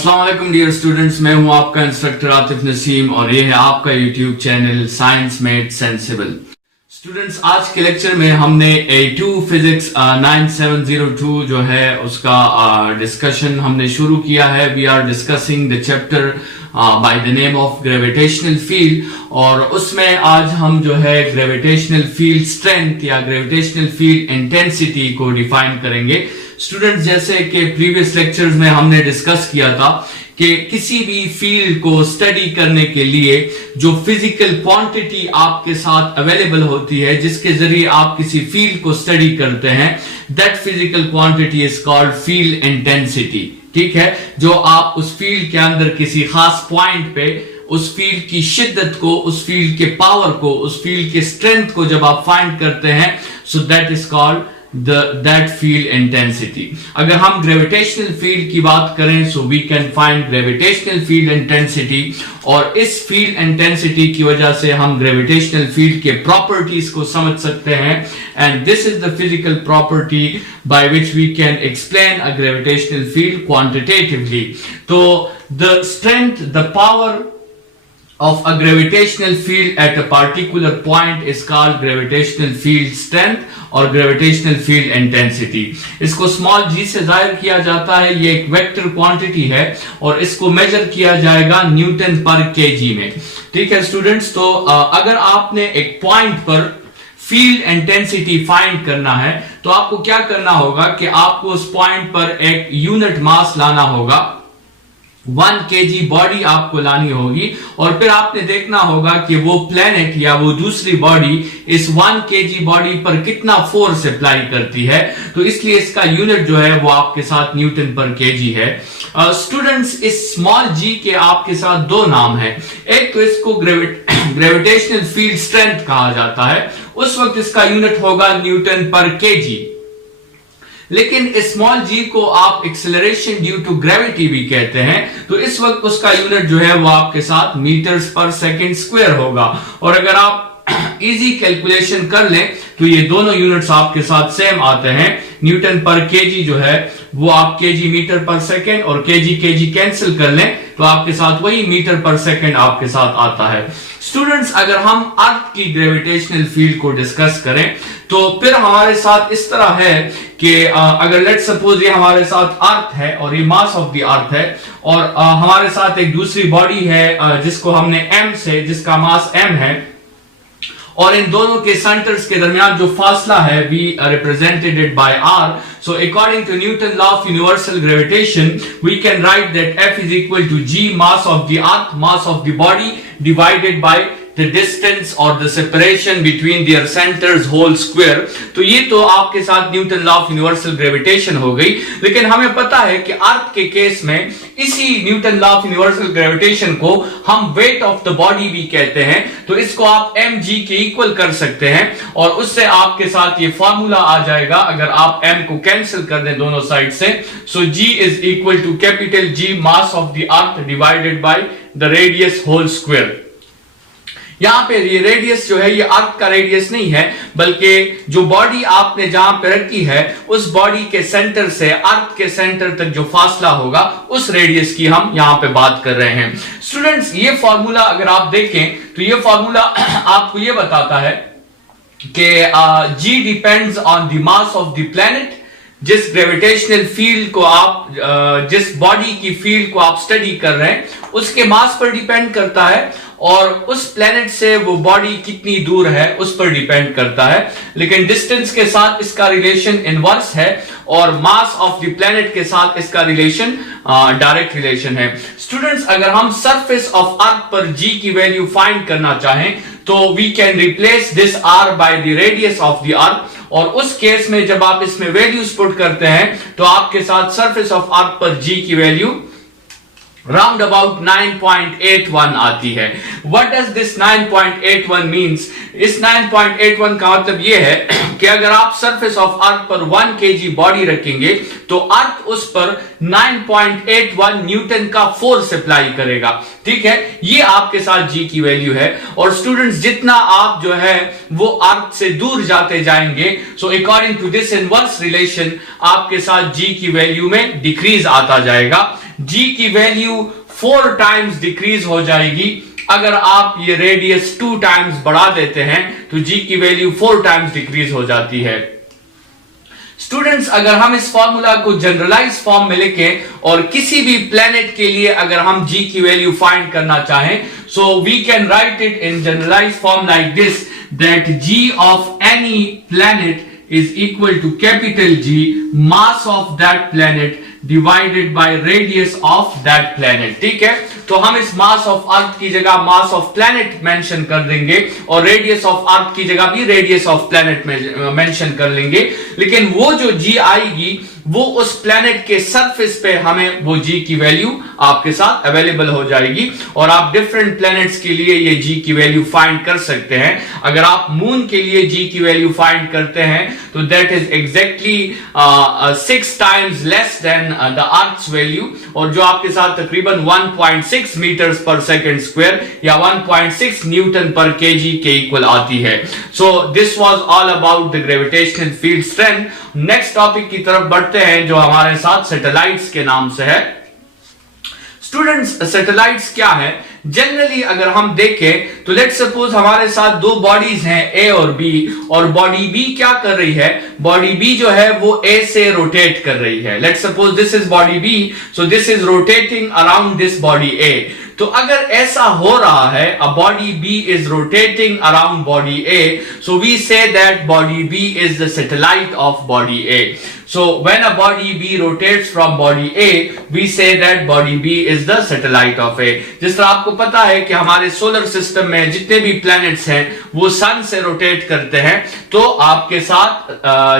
अस्सलाम वालेकुम dear students, मैं हूं आपका इंस्ट्रक्टर आतिफ नसीम और ये है आपका YouTube channel science made sensible. Students, आज के लेक्चर में हमने A2 फिजिक्स 9702 जो है उसका डिस्कशन हमने शुरू किया है। We are discussing the chapter by the name of gravitational field और उसमें आज हम जो है ग्रेविटेशनल फील्ड स्ट्रेंथ या ग्रेविटेशनल फील्ड इंटेंसिटी को डिफाइन करेंगे। स्टूडेंट्स, जैसे कि प्रीवियस लेक्चर्स में हमने डिस्कस किया था कि किसी भी फील्ड को स्टडी करने के लिए जो फिजिकल क्वांटिटी आपके साथ अवेलेबल होती है, जिसके जरिए आप किसी फील्ड को स्टडी करते हैं, that physical quantity is called field intensity. ठीक है, जो आप उस फील्ड के अंदर किसी खास पॉइंट पे उस फील्ड की शिद्दत को, उस फील्ड के पावर को, उस फील्ड के स्ट्रेंथ को जब आप फाइंड करते हैं, so that is called that field intensity। अगर हम gravitational field की बात करें, so we can find gravitational field intensity और इस field intensity की वजह से हम gravitational field के properties को समझ सकते हैं and this is the physical property by which we can explain a gravitational field quantitatively। तो the strength, the power of a gravitational field at a particular point is called gravitational field strength और gravitational field intensity। इसको small g से जाहिर किया जाता है। ये एक वेक्टर क्वांटिटी है और इसको मेजर किया जाएगा न्यूटन पर केजी में। ठीक है स्टूडेंट्स, तो अगर आपने एक पॉइंट पर फील्ड इंटेंसिटी फाइंड करना है तो आपको क्या करना होगा कि आपको उस पॉइंट पर एक यूनिट मास लाना होगा, 1 kg बॉडी आपको लानी होगी और फिर आपने देखना होगा कि वो प्लेनेट या वो दूसरी बॉडी इस 1 kg बॉडी पर कितना फोर्स अप्लाई करती है। तो इसलिए इसका यूनिट जो है वो आपके साथ न्यूटन पर केजी है। स्टूडेंट्स, इस स्मॉल जी के आपके साथ दो नाम है। एक तो इसको ग्रेविटेशनल फील्ड स्ट्रेंथ कहा जाता है, उस वक्त इसका यूनिट होगा न्यूटन पर केजी। लेकिन स्मॉल जी को आप एक्सेलरेशन ड्यू टू ग्रेविटी भी कहते हैं, तो इस वक्त उसका यूनिट जो है वो आपके साथ मीटर्स पर सेकंड स्क्वायर होगा। और अगर आप इजी कैलकुलेशन कर लें तो ये दोनों यूनिट्स आपके साथ सेम आते हैं। न्यूटन पर केजी जो है वो आप केजी मीटर पर सेकंड और केजी कैंसिल कर लें तो आपके साथ वही मीटर पर सेकंड आपके साथ आता है। स्टूडेंट्स, अगर हम अर्थ की ग्रेविटेशनल फील्ड को डिस्कस करें तो फिर हमारे साथ इस तरह है कि अगर लेट्स सपोज ये हमारे साथ अर्थ है और ये मास ऑफ द अर्थ है और हमारे साथ एक दूसरी बॉडी है जिसको हमने m से, जिसका मास m है, और इन दोनों के सेंटर्स के दरमियान जो फासला है we represented it by r। So according to Newton law of universal gravitation, we can write that F is equal to g mass of the earth, mass of the body divided by the distance or the separation between their centers whole square। तो ये तो आपके साथ Newton law of universal gravitation हो गई। लेकिन हमें पता है कि अर्थ के केस में इसी Newton law of universal gravitation को हम वेट ऑफ द बॉडी भी कहते हैं। तो इसको आप mg के इक्वल कर सकते हैं और उससे आपके साथ ये फॉर्मूला आ जाएगा। अगर आप m को कैंसिल कर दें दोनों साइड से, so g is equal to capital G mass of the earth divided by the radius whole square. यहां पे ये रेडियस जो है ये अर्थ का रेडियस नहीं है, बल्कि जो बॉडी आपने जहां पे रखी है उस बॉडी के सेंटर से अर्थ के सेंटर तक जो फासला होगा उस रेडियस की हम यहां पे बात कर रहे हैं। स्टूडेंट्स, ये फॉर्मूला अगर आप देखें तो ये फॉर्मूला आपको ये बताता है कि G depends on the mass of the planet. जिस ग्रेविटेशनल फील्ड को आप, जिस बॉडी की फील्ड को आप स्टडी कर रहे हैं उसके मास पर डिपेंड करता है और उस प्लेनेट से वो बॉडी कितनी दूर है उस पर डिपेंड करता है। लेकिन डिस्टेंस के साथ इसका रिलेशन इनवर्स है और मास ऑफ द प्लेनेट के साथ इसका रिलेशन डायरेक्ट रिलेशन है। स्टूडेंट्स, अगर हम सरफेस ऑफ अर्थ पर g की वैल्यू फाइंड करना चाहें तो we can replace this r by the radius of the earth और उस केस में जब आप इसमें वैल्यूज पुट करते हैं तो आपके साथ सरफेस ऑफ अर्थ पर g की वैल्यू राउंड अबाउट 9.81 आती है। What does this 9.81 means? इस 9.81 का मतलब यह है कि अगर आप सरफेस ऑफ अर्थ पर 1 kg बॉडी रखेंगे तो अर्थ उस पर 9.81 न्यूटन का फोर्स अप्लाई करेगा। ठीक है, ये आपके साथ जी की वैल्यू है। और स्टूडेंट्स, जितना आप जो है वो अर्थ से दूर जाते जाएंगे, so according to this inverse relation आपके साथ जी की वैल्यू में डिक्रीज आता जाएगा। जी की वैल्यू 4 टाइम्स डिक्रीज हो जाएगी। अगर आप ये रेडियस 2 टाइम्स बढ़ा देते हैं तो जी की वैल्यू 4 टाइम्स डिक्रीज हो जाती है। स्टूडेंट्स, अगर हम इस फॉर्मूला को जनरलाइज फॉर्म में लिखें और किसी भी प्लेनेट के लिए अगर हम जी की वैल्यू फाइंड करना चाहें, so we can write it in generalize form like this, that g of any planet is equal to capital G mass of that planet divided by radius of that planet। ठीक है, तो हम इस mass of earth की जगह mass of planet mention कर देंगे और रेडियस ऑफ अर्थ की जगह भी रेडियस ऑफ प्लैनेट में मेंशन कर लेंगे। लेकिन वो जो जी आएगी वो उस प्लैनेट के सरफेस पे हमें वो जी की वैल्यू आपके साथ अवेलेबल हो जाएगी और आप डिफरेंट प्लैनेट्स के लिए ये जी की वैल्यू फाइंड कर सकते हैं। अगर आप मून के लिए जी की वैल्यू फाइंड करते हैं तो that is exactly 6 times less than the earth's value, और जो आपके साथ तकरीबन 1.6 मीटर्स पर सेकंड स्क्वायर या 1.6 न्यूटन पर केजी के इक्वल आती है। So this was all about the gravitational field strength. Next topic की तरफ बढ़ते हैं जो हमारे साथ सैटेलाइट्स के नाम से है। स्टूडेंट्स, सैटेलाइट्स क्या है? जनरली अगर हम देखें तो लेट्स सपोज हमारे साथ दो बॉडीज हैं ए और बी, और बॉडी बी क्या कर रही है? बॉडी बी जो है वो ए से रोटेट कर रही है। Let's suppose this is body B, so this is rotating around this body A. तो अगर ऐसा हो रहा है, a body B is rotating around body A, so we say that body B is the satellite of body A. So when a body B rotates from body A, we say that body B is the satellite of A। जिस तरह आपको पता है कि हमारे solar system में जितने भी प्लैनेट्स हैं वो सन से रोटेट करते हैं, तो आपके साथ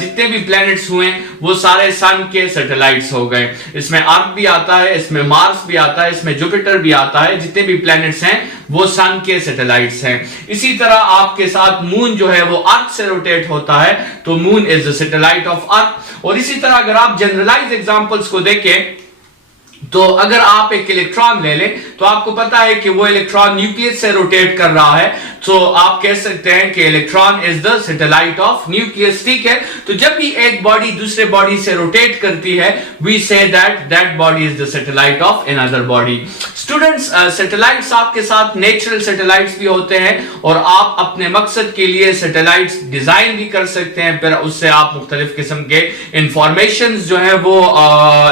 जितने भी प्लैनेट्स हुए वो सारे सन के सैटेलाइट्स हो गए। इसमें अर्थ भी आता है, इसमें मार्स भी आता है, इसमें जुपिटर भी आता है। जितने भी प्लैनेट्स हैं वो सन के सैटेलाइट्स हैं। इसी तरह आपके साथ मून जो है वो अर्थ से रोटेट होता है, तो moon is the satellite of earth. और इसी तरह अगर आप जनरलाइज एग्जांपल्स को देखें तो अगर आप एक इलेक्ट्रॉन ले लें तो आपको पता है कि वो इलेक्ट्रॉन न्यूक्लियस से रोटेट कर रहा है, तो आप कह सकते हैं कि electron is the satellite of nucleus. ठीक है, तो जब भी एक बॉडी दूसरे बॉडी से रोटेट करती है we say that body is the satellite of another body. Students, satellites आपके साथ नेचुरल सैटेलाइट्स भी होते हैं और आप अपने मकसद के लिए सैटेलाइट्स डिजाइन भी कर सकते हैं, फिर उससे आप मुख्तलिफ किस्म के इंफॉर्मेशन जो है वो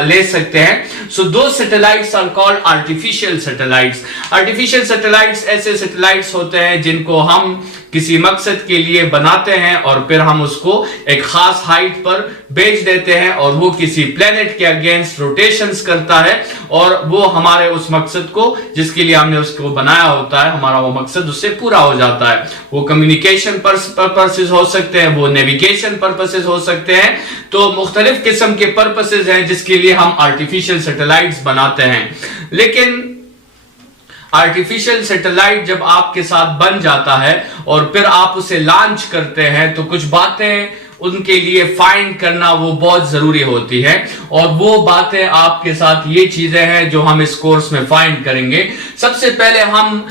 ले सकते हैं। सो दो satellites are called artificial satellites. Artificial satellites ऐसे सैटेलाइट्स होते हैं जिनको हम किसी मकसद के लिए बनाते हैं और फिर हम उसको एक खास हाइट पर भेज देते हैं और वो किसी प्लेनेट के अगेंस्ट रोटेशंस करता है और वो हमारे उस मकसद को जिसके लिए हमने उसको बनाया होता है, हमारा वो मकसद उससे पूरा हो जाता है। वो कम्युनिकेशन पर्पसेस हो सकते हैं, वो नेविगेशन पर्पसेस हो सकते हैं, तो मुख्तलिफ किस्म के पर्पसेस हैं जिसके लिए हम आर्टिफिशियल सैटेलाइट्स बनाते हैं। लेकिन आर्टिफिशियल सैटेलाइट जब आपके साथ बन जाता है और फिर आप उसे लॉन्च करते हैं तो कुछ बातें उनके लिए फाइंड करना वो बहुत जरूरी होती है, और वो बातें आपके साथ ये चीजें हैं जो हम इस कोर्स में फाइंड करेंगे। सबसे पहले हम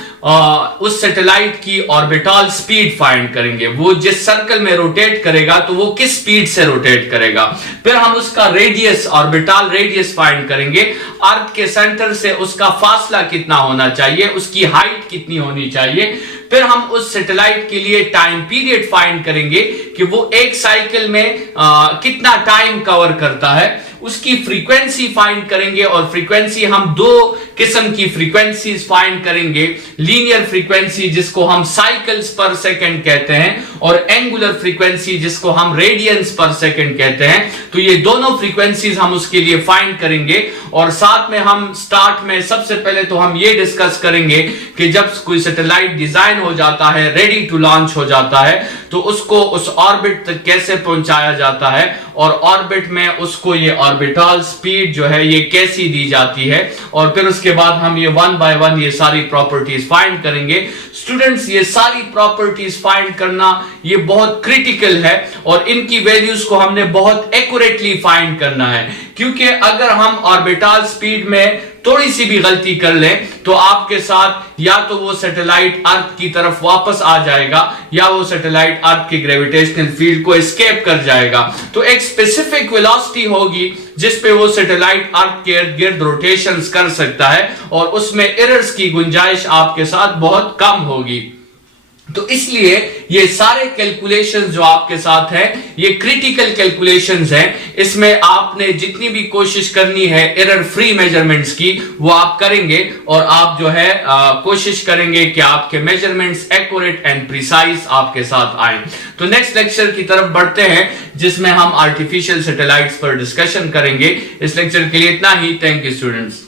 उस सैटेलाइट की ऑर्बिटल स्पीड फाइंड करेंगे, वो जिस सर्कल में रोटेट करेगा तो वो किस स्पीड से रोटेट करेगा। फिर हम उसका रेडियस, ऑर्बिटल रेडियस फाइंड करेंगे, अर्थ के सेंटर से उसका फासला कितना होना चाहिए, उसकी हाइट कितनी होनी चाहिए। फिर हम उस सैटेलाइट के लिए टाइम पीरियड फाइंड करेंगे कि वो एक साइकिल में कितना टाइम कवर करता है, उसकी फ्रीक्वेंसी फाइंड करेंगे, और फ्रीक्वेंसी हम दो किस्म की फ्रीक्वेंसीज फाइंड करेंगे, लीनियर फ्रीक्वेंसी जिसको हम साइकिल्स पर सेकंड कहते हैं और एंगुलर फ्रीक्वेंसी जिसको हम रेडियंस पर सेकंड कहते हैं। तो ये दोनों फ्रीक्वेंसीज हम उसके लिए फाइंड करेंगे, और साथ में हम स्टार्ट में सबसे पहले तो हम ये डिस्कस करेंगे कि जब कोई सैटेलाइट डिजाइन हो जाता है, रेडी टू लॉन्च हो जाता है, तो उसको उस ऑर्बिट तक कैसे पहुंचाया जाता है और ऑर्बिट में उसको ये ऑर्बिटल स्पीड जो है ये कैसी दी जाती है, और फिर उसके बाद हम ये वन बाय वन ये सारी प्रॉपर्टीज फाइंड करेंगे। स्टूडेंट्स, ये सारी प्रॉपर्टीज फाइंड करना ये बहुत क्रिटिकल है और इनकी वैल्यूज को हमने बहुत एक्यूरेटली फाइंड करना है, क्योंकि अगर हम ऑर्बिटल स्पीड में थोड़ी सी भी गलती कर लें तो आपके साथ या तो वो सैटेलाइट अर्थ की तरफ वापस आ जाएगा या वो सैटेलाइट अर्थ के ग्रेविटेशनल फील्ड को एस्केप कर जाएगा। तो एक स्पेसिफिक वेलोसिटी होगी जिस पे वो सैटेलाइट अर्थ के इर्द गिर्द रोटेशंस कर सकता है और उसमें एरर्स की गुंजाइश आपके साथ बहुत कम होगी। तो इसलिए ये सारे कैलकुलेशंस जो आपके साथ है ये क्रिटिकल कैलकुलेशंस हैं। इसमें आपने जितनी भी कोशिश करनी है एरर फ्री मेजरमेंट्स की वो आप करेंगे और आप जो है कोशिश करेंगे कि आपके मेजरमेंट्स एक्यूरेट एंड प्रिसाइज आपके साथ आए। तो नेक्स्ट लेक्चर की तरफ बढ़ते हैं जिसमें हम आर्टिफिशियल सैटेलाइट्स पर डिस्कशन करेंगे। इस लेक्चर के लिए इतना ही। Thank you students.